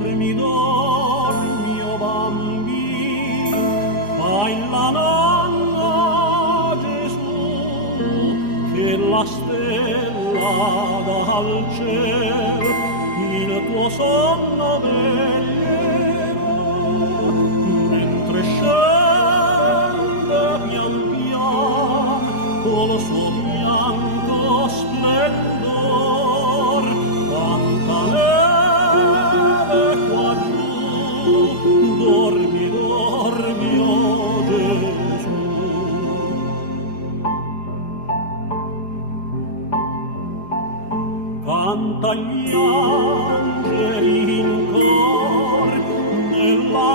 dormi, dormi, o bambino, fai la nanna Gesù, che la stella dal cielo il tuo sonno vegliera, mentre scende pian pian col suo bianco splendor. Quanta neve qua giù, dormi, dormi, o Gesù. Canta gli angeli in cor nella